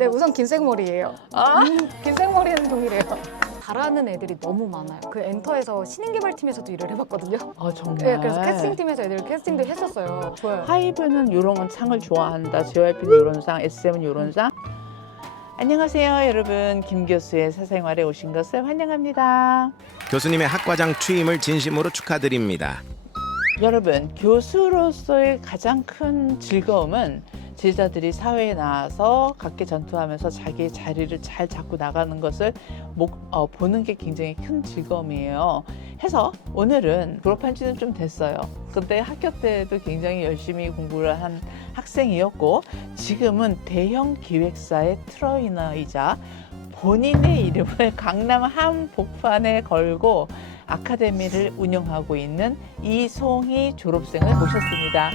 네, 우선 긴 생머리예요. 아, 긴 생머리는 동일해요. 잘하는 애들이 너무 많아요. 그 엔터에서 신인개발팀에서도 일을 해봤거든요. 정말. 네, 그래서 캐스팅팀에서 애들 캐스팅도 했었어요. 좋아요. 하이브는 이런 창을 좋아한다. JYP는 이런 상, SM은 이런 상. 안녕하세요, 여러분. 김 교수의 사생활에 오신 것을 환영합니다. 교수님의 학과장 취임을 진심으로 축하드립니다. 여러분, 교수로서의 가장 큰 즐거움은 제자들이 사회에 나와서 각계 전투하면서 자기의 자리를 잘 잡고 나가는 것을 보는 게 굉장히 큰 즐거움이에요. 해서 오늘은 졸업한 지는 좀 됐어요. 근데 학교 때도 굉장히 열심히 공부를 한 학생이었고 지금은 대형 기획사의 트레이너이자 본인의 이름을 강남 한복판에 걸고 아카데미를 운영하고 있는 이송희 졸업생을 모셨습니다.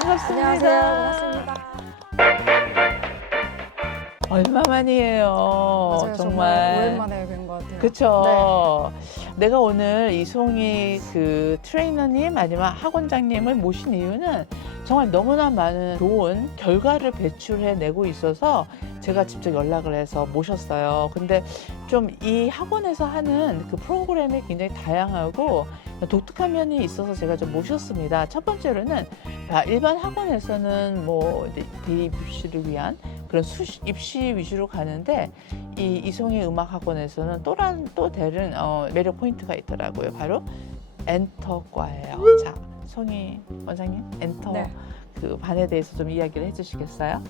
반갑습니다. 안녕하세요. 반갑습니다. 얼마만이에요. 맞아요. 정말 오랜만에 뵌 것 같아요. 그렇죠. 내가 오늘 이송희 그 트레이너님 아니면 학원장님을 모신 이유는 정말 너무나 많은 좋은 결과를 배출해내고 있어서 제가 직접 연락을 해서 모셨어요. 근데 좀 이 학원에서 하는 그 프로그램이 굉장히 다양하고 독특한 면이 있어서 제가 좀 모셨습니다. 첫 번째로는 일반 학원에서는 뭐 대입 입시를 위한 그런 입시 위주로 가는데 이 이송희 음악학원에서는 또 다른 매력 포인트가 있더라고요. 바로 엔터과예요. 자, 송희 원장님, 엔터 네. 그 반에 대해서 좀 이야기를 해주시겠어요?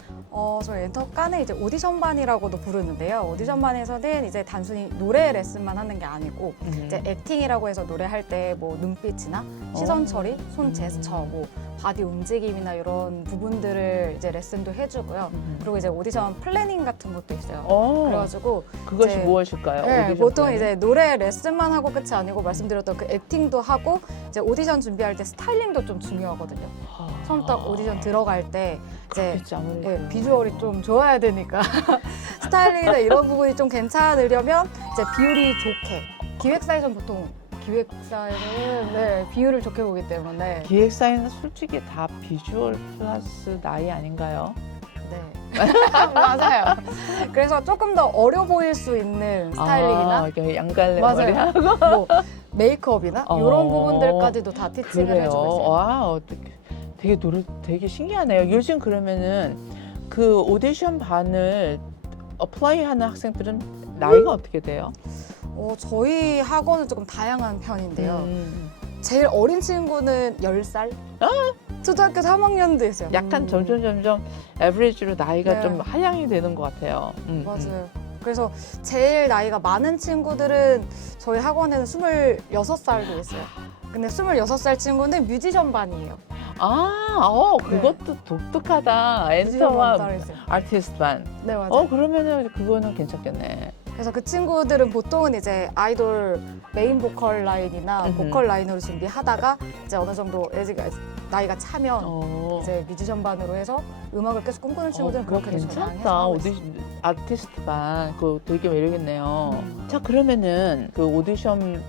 저희 엔터과는 이제 오디션반이라고도 부르는데요. 오디션반에서는 이제 단순히 노래 레슨만 하는 게 아니고 이제 액팅이라고 해서 노래할 때 뭐 눈빛이나 시선 처리, 손 제스처, 뭐 바디 움직임이나 이런 부분들을 이제 레슨도 해주고요. 그리고 이제 오디션 플래닝 같은 것도 있어요. 그래가지고 그것이 이제 무엇일까요? 네, 오디션 보통 플래닝? 이제 노래 레슨만 하고 끝이 아니고 말씀드렸던 그 액팅도 하고 이제 오디션 준비할 때 스타일링도 좀 중요하거든요. 처음 딱 오디션 들어갈 때 이제 그렇겠지, 아무래도. 네, 비주얼이 좀 좋아야 되니까 스타일링이나 이런 부분이 좀 괜찮으려면 이제 비율이 좋게 기획사에서는 보통 기획사에는 비율을 좋게 보기 때문에 기획사에는 솔직히 다 비주얼 플러스 나이 아닌가요? 네 맞아요. 그래서 조금 더 어려 보일 수 있는 스타일링이나 이렇게 양갈래 맞아요. 머리하고 뭐 메이크업이나 이런 부분들까지도 다 티칭을 그래요. 해주고 있어요. 와, 되게 신기하네요. 요즘 그러면은 그 오디션 반을 어플라이하는 학생들은 나이가 어떻게 돼요? 저희 학원은 조금 다양한 편인데요. 제일 어린 친구는 10살? 초등학교 3학년도 있어요. 약간 점점 에버리지로 나이가 네. 좀 하향이 되는 것 같아요. 맞아요. 그래서 제일 나이가 많은 친구들은 저희 학원에는 26살도 있어요. 근데 26살 친구는 뮤지션 반이에요. 그것도 독특하다. 뮤지션 엔터와 반 따로 있어요. 아티스트 반. 네, 맞아요. 그러면은 그거는 괜찮겠네. 그래서 그 친구들은 보통은 이제 아이돌 메인 보컬 라인이나 보컬 라인으로 준비하다가 이제 어느 정도 나이가 차면 이제 뮤지션 반으로 해서 음악을 계속 꿈꾸는 친구들은 그거 그렇게 괜찮다. 아티스트 반 그거 되게 매력있네요. 자, 그러면은 그 오디션을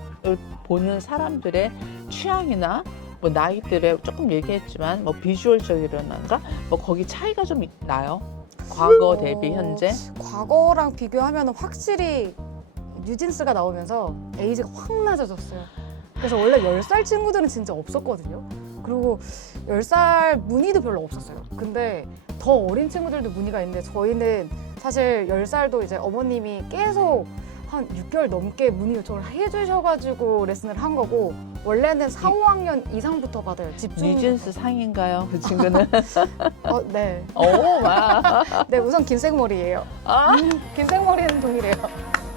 보는 사람들의 취향이나 뭐 나이들에 조금 얘기했지만 뭐 비주얼적이라던가 뭐 거기 차이가 좀 나요? 과거 대비 현재? 과거랑 비교하면 확실히 뉴진스가 나오면서 에이지가 확 낮아졌어요. 그래서 원래 10살 친구들은 진짜 없었거든요. 그리고 10살 문의도 별로 없었어요. 근데 더 어린 친구들도 문의가 있는데 저희는 사실 10살도 이제 어머님이 계속 한 6개월 넘게 문의 요청을 해주셔가지고 레슨을 한 거고 원래는 4, 5학년 이상부터 받아요. 집중. 뉴진스 상인가요? 그 친구는? 네. 와. 네, 우선 긴 생머리예요. 긴 생머리는 동일해요.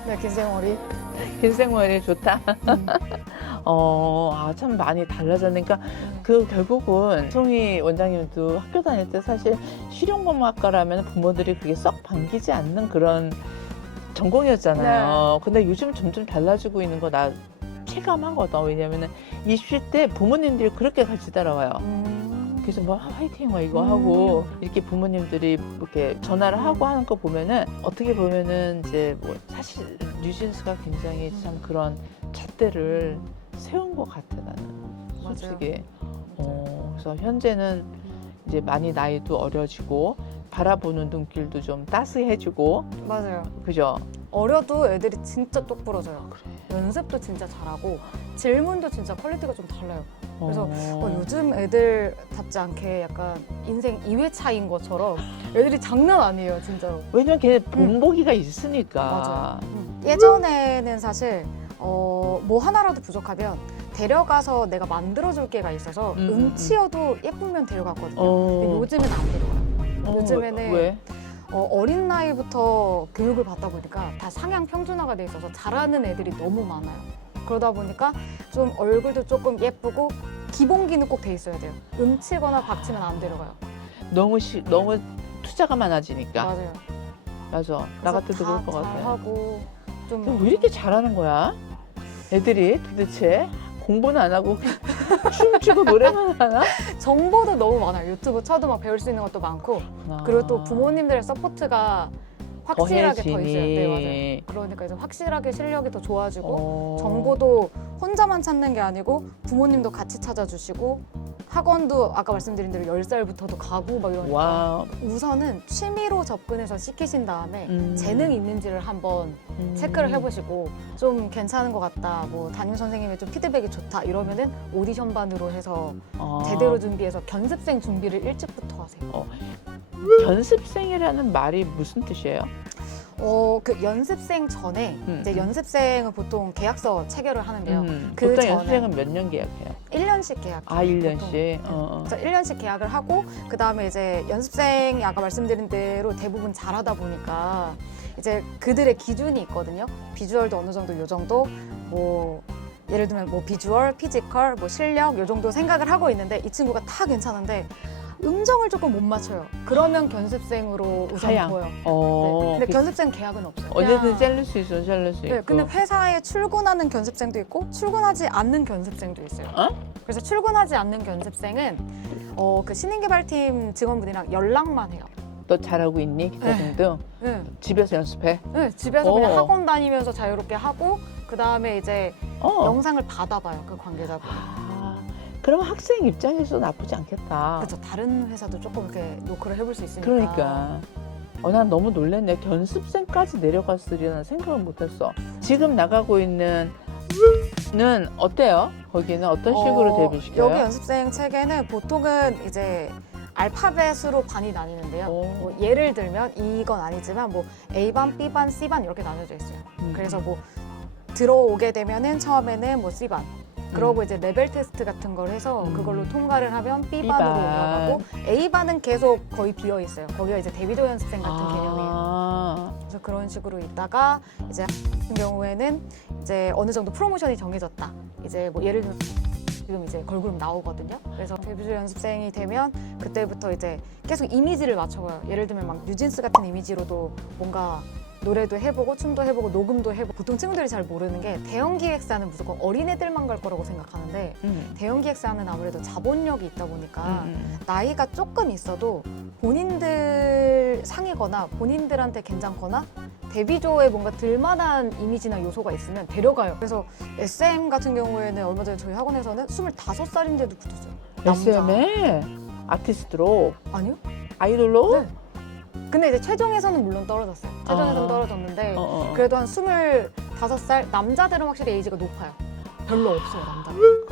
네, 긴 생머리. 긴 생머리 좋다. 참 많이 달라졌으니까 그 결국은 송희 원장님도 학교 다닐 때 사실 실용음악과라면 부모들이 그게 썩 반기지 않는 그런 전공이었잖아요. 근데 요즘 점점 달라지고 있는 거 나 체감하거든. 왜냐면은 20대 부모님들이 그렇게 같이 따라와요. 그래서 뭐 화이팅 막 이거 하고 이렇게 부모님들이 이렇게 전화를 하고 하는 거 보면은 어떻게 보면은 이제 뭐 사실 뉴진스가 굉장히 참 그런 잣대를 세운 것 같아 나는 솔직히. 그래서 현재는 이제 많이 나이도 어려지고 바라보는 눈길도 좀 따스해지고 맞아요. 그죠? 어려도 애들이 진짜 똑부러져요. 연습도 진짜 잘하고 질문도 진짜 퀄리티가 좀 달라요. 그래서 요즘 애들답지 않게 약간 인생 2회 차인 것처럼 애들이 장난 아니에요, 진짜로. 왜냐면 걔 본보기가 있으니까. 맞아요. 예전에는 사실 뭐 하나라도 부족하면 데려가서 내가 만들어줄 게가 있어서 음치여도 예쁘면 데려갔거든요. 근데 요즘은 안 데려가요. 요즘에는 왜? 어린 나이부터 교육을 받다 보니까 다 상향 평준화가 돼 있어서 잘하는 애들이 너무 많아요. 그러다 보니까 좀 얼굴도 조금 예쁘고 기본기는 꼭 돼 있어야 돼요. 음치거나 박치면 안 데려가요. 너무 투자가 많아지니까. 맞아요. 맞아. 나 같아도 그럴 것 같아. 잘하고 좀 왜 이렇게 잘하는 거야? 애들이 도대체 공부는 안 하고 춤추고 노래만 하나? 정보도 너무 많아요. 유튜브 쳐도 막 배울 수 있는 것도 많고 그리고 또 부모님들의 서포트가 확실하게 더 있어요. 네, 맞아요. 그러니까 이제 확실하게 실력이 더 좋아지고 정보도 혼자만 찾는 게 아니고 부모님도 같이 찾아주시고 학원도 아까 말씀드린 대로 10살부터도 가고 막 이러니까 와. 우선은 취미로 접근해서 시키신 다음에 재능이 있는지를 한번 체크를 해보시고 좀 괜찮은 것 같다, 뭐 담임 선생님의 좀 피드백이 좋다 이러면은 오디션반으로 해서 제대로 준비해서 견습생 준비를 일찍부터 하세요. 견습생이라는 말이 무슨 뜻이에요? 그 연습생 전에 이제 연습생은 보통 계약서 체결을 하는데요. 그 보통 전에 연습생은 몇 년 계약해요? 1년씩 계약. 아, 1년씩? 그래서 1년씩 계약을 하고 그 다음에 이제 연습생이 아까 말씀드린 대로 대부분 잘하다 보니까 이제 그들의 기준이 있거든요. 비주얼도 어느 정도 요 정도 뭐 예를 들면 뭐 비주얼, 피지컬, 뭐 실력 요 정도 생각을 하고 있는데 이 친구가 다 괜찮은데 음정을 조금 못 맞춰요. 그러면 견습생으로 우선 하향. 보여. 네. 근데 견습생 계약은 없어요. 언제든 그냥- 잘릴 수 있어, 잘릴 수 있고. 네, 근데 회사에 출근하는 견습생도 있고 출근하지 않는 견습생도 있어요. 어? 그래서 출근하지 않는 견습생은 그 신인개발팀 직원분이랑 연락만 해요. 너 잘하고 있니? 기타 네. 등등. 네, 집에서 연습해. 네, 집에서 그냥 어. 학원 다니면서 자유롭게 하고 그 다음에 이제 어. 영상을 받아봐요, 그 관계자분. 그러면 학생 입장에서 나쁘지 않겠다. 그렇죠. 다른 회사도 조금 이렇게 노크를 해볼 수 있으니까. 그러니까. 난 너무 놀랐네. 견습생까지 내려갔으리라는 생각을 못했어. 지금 나가고 있는 는 어때요? 거기는 어떤 식으로 데뷔시켜요? 여기 연습생 체계는 보통은 이제 알파벳으로 반이 나뉘는데요. 오. 뭐 예를 들면 이건 아니지만 뭐 A반, B반, C반 이렇게 나눠져 있어요. 그래서 뭐 들어오게 되면은 처음에는 뭐 C반. 그러고 이제 레벨 테스트 같은 걸 해서 그걸로 통과를 하면 B반으로 올라가고 A반은 계속 거의 비어 있어요. 거기가 이제 데뷔조 연습생 같은 개념이에요. 그래서 그런 식으로 있다가 이제 같은 경우에는 이제 어느 정도 프로모션이 정해졌다. 이제 뭐 예를 들면 지금 이제 걸그룹 나오거든요. 그래서 데뷔조 연습생이 되면 그때부터 이제 계속 이미지를 맞춰봐요. 예를 들면 막 뉴진스 같은 이미지로도 뭔가 노래도 해보고 춤도 해보고 녹음도 해보고 보통 친구들이 잘 모르는 게 대형 기획사는 무조건 어린애들만 갈 거라고 생각하는데 대형 기획사는 아무래도 자본력이 있다 보니까 나이가 조금 있어도 본인들 상이거나 본인들한테 괜찮거나 데뷔조에 뭔가 들만한 이미지나 요소가 있으면 데려가요. 그래서 SM 같은 경우에는 얼마 전에 저희 학원에서는 25살인데도 붙었어요. SM에 아티스트로 아니요? 아이돌로? 네. 근데 이제 최종에서는 물론 떨어졌어요. 최종에서는 떨어졌는데 그래도 한 25살 남자들은 확실히 에이지가 높아요. 별로 없어요, 남자들.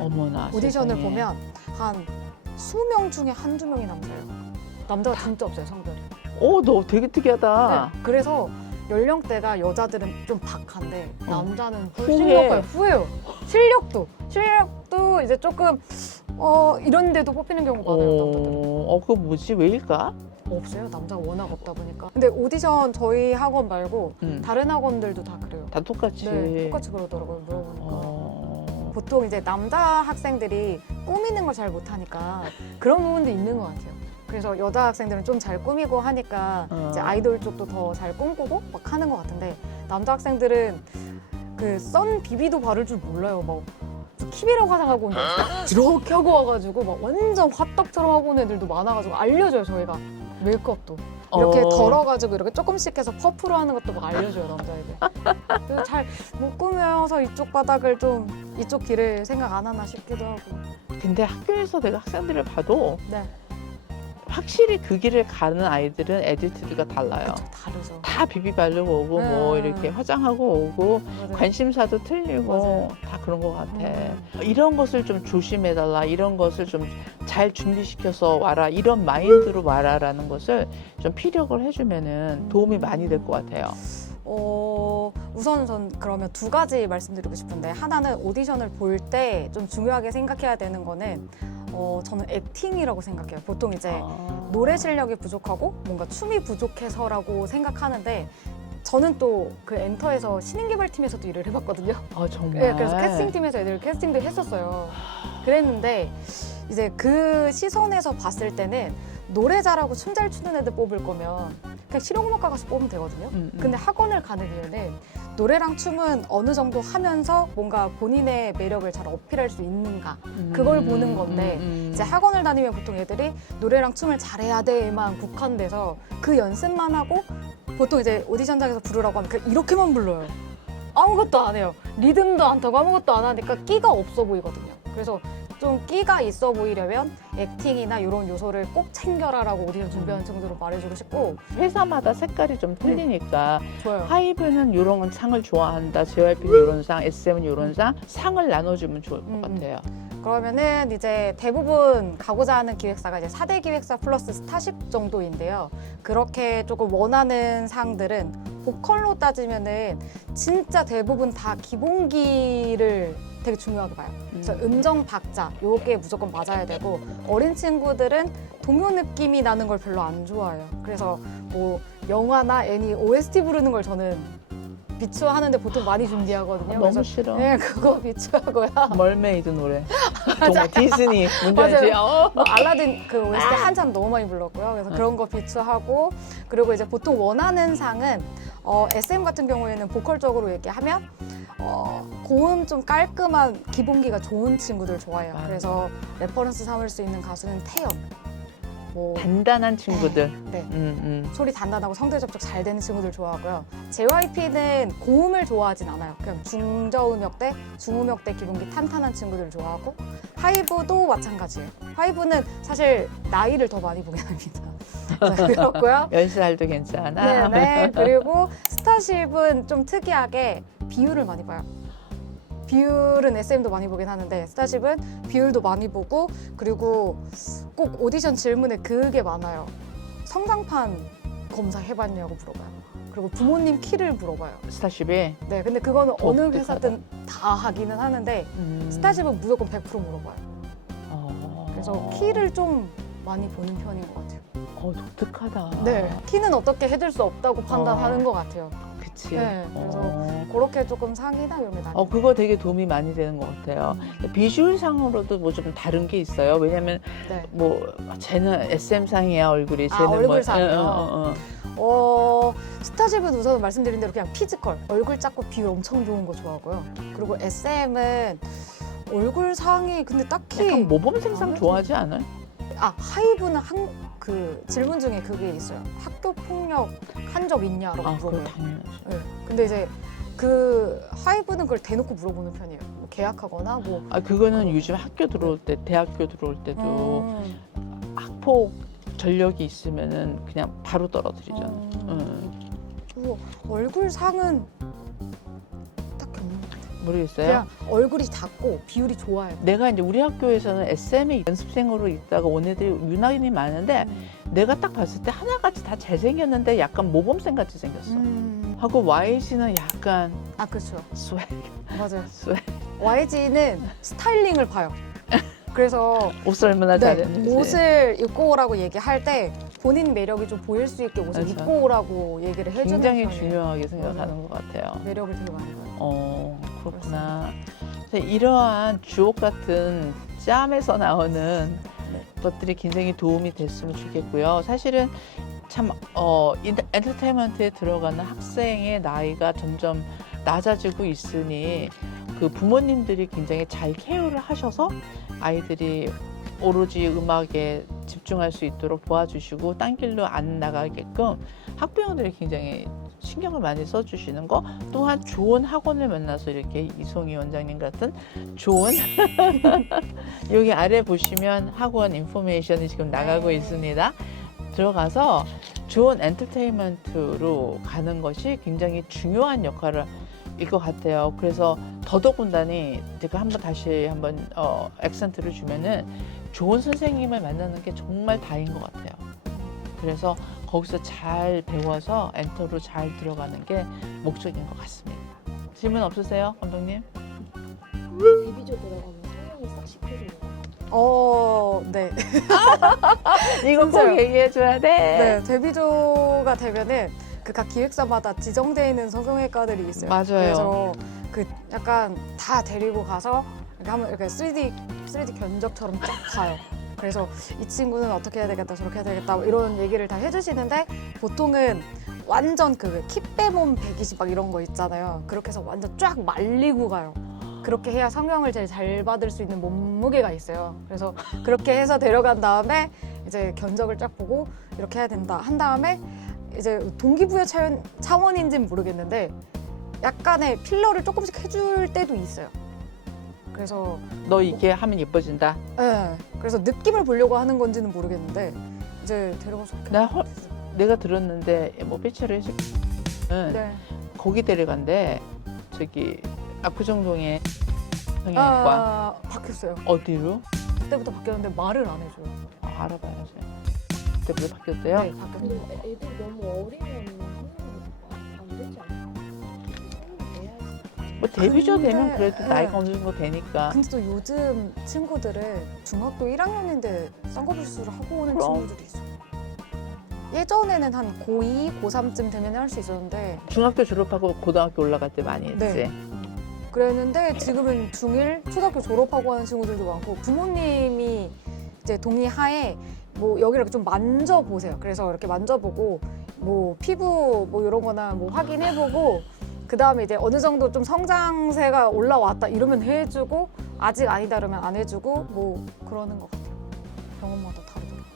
어머나. 오디션을 세상에. 보면 한 20명 중에 한두 명이 남자예요. 남자가 진짜 없어요, 성별이. 너 되게 특이하다. 네. 그래서 연령대가 여자들은 좀 박한데 남자는 훨씬 후해. 높아요. 후해요. 실력도 이제 조금 이런 데도 뽑히는 경우가 많아요, 남자들은. 그거 뭐지? 왜일까? 없어요. 남자가 워낙 없다 보니까. 근데 오디션 저희 학원 말고 다른 학원들도 다 그래요. 다 똑같이. 네, 똑같이 그러더라고요. 물어보니까. 보통 이제 남자 학생들이 꾸미는 걸 잘 못하니까 그런 부분도 있는 것 같아요. 그래서 여자 학생들은 좀 잘 꾸미고 하니까 이제 아이돌 쪽도 더 잘 꿈꾸고 막 하는 것 같은데 남자 학생들은 그 선 비비도 바를 줄 몰라요. 막 킵이라고 화장하고 오는데 이렇게 하고 와가지고 막 완전 화떡처럼 하고 오는 애들도 많아가지고 알려줘요, 저희가. 메이크업도 이렇게 덜어가지고 이렇게 조금씩 해서 퍼프로 하는 것도 막 알려줘요, 남자애들. 그래서 잘 못 꾸며서 이쪽 바닥을 좀 이쪽 길을 생각 안 하나 싶기도 하고. 근데 학교에서 내가 학생들을 봐도 네. 확실히 그 길을 가는 아이들은 에듀티드가 달라요. 그쵸, 다르죠. 다 비비 바르고 오고 뭐 이렇게 화장하고 오고 맞아요. 관심사도 틀리고 맞아요. 다 그런 것 같아. 이런 것을 좀 조심해달라. 이런 것을 좀 잘 준비시켜서 와라. 이런 마인드로 와라라는 것을 좀 피력을 해주면은 도움이 많이 될 것 같아요. 우선 전 그러면 두 가지 말씀드리고 싶은데, 하나는 오디션을 볼 때 좀 중요하게 생각해야 되는 거는 저는 액팅이라고 생각해요. 보통 이제 노래 실력이 부족하고 뭔가 춤이 부족해서라고 생각하는데, 저는 또 그 엔터에서 신인개발팀에서도 일을 해봤거든요. 정말. 네, 그래서 캐스팅팀에서 애들 캐스팅도 했었어요. 그랬는데 이제 그 시선에서 봤을 때는 노래 잘하고 춤 잘 추는 애들 뽑을 거면 그냥 실용음악과 가서 뽑으면 되거든요. 근데 학원을 가는 이유는 노래랑 춤은 어느 정도 하면서 뭔가 본인의 매력을 잘 어필할 수 있는가, 그걸 보는 건데 이제 학원을 다니면 보통 애들이 노래랑 춤을 잘해야 돼만 국한돼서 그 연습만 하고, 보통 이제 오디션장에서 부르라고 하면 그냥 이렇게만 불러요. 아무것도 안 해요. 리듬도 안 타고 아무것도 안 하니까 끼가 없어 보이거든요. 그래서 좀 끼가 있어 보이려면 액팅이나 이런 요소를 꼭 챙겨라라고 오디션 준비하는 친구들은 말해주고 싶고. 회사마다 색깔이 좀 틀리니까 좋아요. 하이브는 이런 상을 좋아한다. JYP는 이런 상, SM은 이런 상을 나눠주면 좋을 것 같아요. 그러면은 이제 대부분 가고자 하는 기획사가 이제 4대 기획사 플러스 스타쉽 정도인데요. 그렇게 조금 원하는 상들은 보컬로 따지면은 진짜 대부분 다 기본기를 되게 중요하게 봐요. 그래서 음정 박자 요게 무조건 맞아야 되고, 어린 친구들은 동요 느낌이 나는 걸 별로 안 좋아해요. 그래서 뭐 영화나 애니 OST 부르는 걸 저는 비추하는데 보통 많이 준비하거든요. 너무 싫어. 네, 그거 비추하고요. 멀메이드 노래. 정말 디즈니 문제지. 뭐 알라딘 그 OST 한참 너무 많이 불렀고요. 그래서 그런 거 비추하고, 그리고 이제 보통 원하는 상은 SM 같은 경우에는 보컬적으로 얘기하면 고음 좀 깔끔한 기본기가 좋은 친구들 좋아해요. 맞아요. 그래서 레퍼런스 삼을 수 있는 가수는 태연. 뭐 단단한 친구들. 네. 소리 단단하고 성대 접촉 잘 되는 친구들 좋아하고요. JYP는 고음을 좋아하진 않아요. 그냥 중저음역대, 중음역대 기본기 탄탄한 친구들 좋아하고, 하이브도 마찬가지예요. 하이브는 사실 나이를 더 많이 보게 됩니다. 그렇고요. 10살도 괜찮아. 네네. 그리고 스타쉽은 좀 특이하게 비율을 많이 봐요. 비율은 SM도 많이 보긴 하는데 스타쉽은 비율도 많이 보고, 그리고 꼭 오디션 질문에 그게 많아요. 성장판 검사해봤냐고 물어봐요. 그리고 부모님 키를 물어봐요. 스타쉽이. 네, 근데 그거는 어느 독특하다. 회사든 다 하기는 하는데 스타쉽은 무조건 100% 물어봐요. 그래서 키를 좀 많이 보는 편인 것 같아요. 독특하다. 네, 키는 어떻게 해줄 수 없다고 판단하는 것 같아요. 그치. 네, 그래서 그렇게 조금 상이나 이런 게 나뉘어요. 그거 되게 도움이 많이 되는 것 같아요. 비주얼상으로도 뭐 좀 다른 게 있어요. 왜냐면 네. 뭐 쟤는 SM상이야 얼굴이. 쟤는 얼굴상이요? 스타쉽은 우선 말씀드린 대로 그냥 피지컬, 얼굴 작고 비율 엄청 좋은 거 좋아하고요. 그리고 SM은 얼굴상이 근데 딱히 약간 모범생상 좋아하지 않아요? 하이브는 그 질문 중에 그게 있어요. 학교 폭력 한 적 있냐라고 그거 물어봐요. 당연하지. 네. 근데 이제 그 하이브는 그걸 대놓고 물어보는 편이에요. 뭐 계약하거나 뭐. 그거는 요즘 학교 들어올 때, 대학교 들어올 때도 학폭 전력이 있으면은 그냥 바로 떨어뜨리잖아. 그리고 얼굴상은 딱히 없는 것 같아요. 모르겠어요. 그냥 얼굴이 작고 비율이 좋아요. 내가 이제 우리 학교에서는 SM에 연습생으로 있다가 온 애들이 유난히 많은데 내가 딱 봤을 때 하나같이 다 잘생겼는데 약간 모범생 같이 생겼어. 하고 YG는 약간 그렇죠. 스웩. 맞아요. 스웩. YG는 스타일링을 봐요. 그래서 옷을 얼마나 잘했는지. 옷을 입고 오라고 얘기할 때 본인 매력이 좀 보일 수 있게 옷을 맞아. 입고 오라고 얘기를 해주는 굉장히 편이에요. 중요하게 생각하는 것 같아요. 매력을 되게 많이 봐요. 그렇구나. 이러한 주옥 같은 짬에서 나오는 것들이 굉장히 도움이 됐으면 좋겠고요. 사실은 참 엔터테인먼트에 들어가는 학생의 나이가 점점 낮아지고 있으니 그 부모님들이 굉장히 잘 케어를 하셔서 아이들이 오로지 음악에 집중할 수 있도록 도와주시고 딴 길로 안 나가게끔 학부형들이 굉장히 신경을 많이 써주시는 거, 또한 좋은 학원을 만나서 이렇게 이송희 원장님 같은 좋은 여기 아래 보시면 학원 인포메이션이 지금 나가고 있습니다. 들어가서 좋은 엔터테인먼트로 가는 것이 굉장히 중요한 역할을 일 것 같아요. 그래서 더더군다니 제가 다시 한번 액센트를 주면은 좋은 선생님을 만나는 게 정말 다인 것 같아요. 그래서 거기서 잘 배워서 엔터로 잘 들어가는 게 목적인 것 같습니다. 질문 없으세요, 감독님? 데뷔조 들어가면 성형이 싹 시켜주는 거. 네. 이거 꼭 진짜요? 얘기해줘야 돼. 네, 데뷔조가 되면은 그 각 기획사마다 지정되어 있는 성형외과들이 있어요. 맞아요. 그래서 그 약간 다 데리고 가서 이렇게 한번 이렇게 3D 견적처럼 쫙 봐요. 그래서 이 친구는 어떻게 해야 되겠다, 저렇게 해야 되겠다, 뭐 이런 얘기를 다 해주시는데 보통은 완전 그 킵빼몸 120 막 이런 거 있잖아요. 그렇게 해서 완전 쫙 말리고 가요. 그렇게 해야 성형을 제일 잘 받을 수 있는 몸무게가 있어요. 그래서 그렇게 해서 데려간 다음에 이제 견적을 쫙 보고 이렇게 해야 된다 한 다음에 이제 동기부여 차원인지는 모르겠는데 약간의 필러를 조금씩 해줄 때도 있어요. 그래서 너 이게 하면 예뻐진다. 그래서 느낌을 보려고 하는 건지는 모르겠는데 이제 데려가서 내가 들었는데 뭐 피처를 해줄 네. 거기 데려간대. 저기 압구정동에 성형외과. 바뀌었어요. 어디로? 그때부터 바뀌었는데 말을 안 해줘요. 알아봐야지. 그때부터 바뀌었대요? 네, 바뀌었는데 근데 애들이 너무 어리면 성형이 안 되지 않아요? 성형을 해야지. 뭐 데뷔조 근데, 되면 그래도 네. 나이가 어느 정도 되니까. 근데 또 요즘 친구들은 중학교 1학년인데 쌍꺼풀 수술을 하고 오는 그럼. 친구들이 있어요. 예전에는 한 고2, 고3쯤 되면 할 수 있었는데 중학교 졸업하고 고등학교 올라갈 때 많이 했지. 네. 그랬는데 지금은 중1, 초등학교 졸업하고 하는 친구들도 많고 부모님이 이제 동의하에 뭐 여기를 이렇게 좀 만져보세요. 그래서 이렇게 만져보고 뭐 피부 뭐 이런 거나 뭐 확인해보고 그 다음에 이제 어느 정도 좀 성장세가 올라왔다 이러면 해주고 아직 아니다 그러면 안 해주고 뭐 그러는 것 같아요. 병원마다 다르더라고요.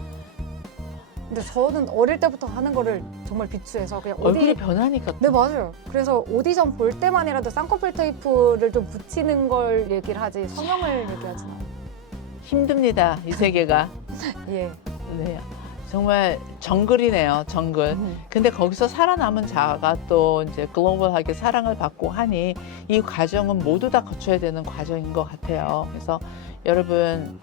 근데 저는 어릴 때부터 하는 거를 정말 비추해서 그냥 얼굴이 어디 변하니까. 네 맞아요. 그래서 오디션 볼 때만이라도 쌍꺼풀 테이프를 좀 붙이는 걸 얘기를 하지 성형을 얘기하진 않아요. 힘듭니다. 이 세계가. 예. 네. 정말 정글이네요. 정글. 근데 거기서 살아남은 자가 또 이제 글로벌하게 사랑을 받고 하니 이 과정은 모두 다 거쳐야 되는 과정인 것 같아요. 그래서 여러분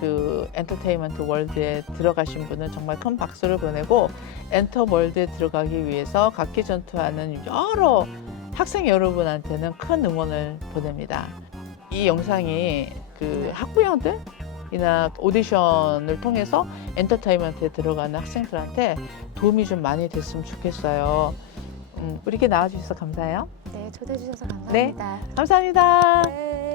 그 엔터테인먼트 월드에 들어가신 분은 정말 큰 박수를 보내고 엔터 월드에 들어가기 위해서 각기전투하는 여러 학생 여러분한테는 큰 응원을 보냅니다. 이 영상이 그 학부형들 이나 오디션을 통해서 엔터테인먼트에 들어가는 학생들한테 도움이 좀 많이 됐으면 좋겠어요. 우리 이렇게 나와주셔서 감사해요. 네 초대해 주셔서 네. 감사합니다. 감사합니다. 네.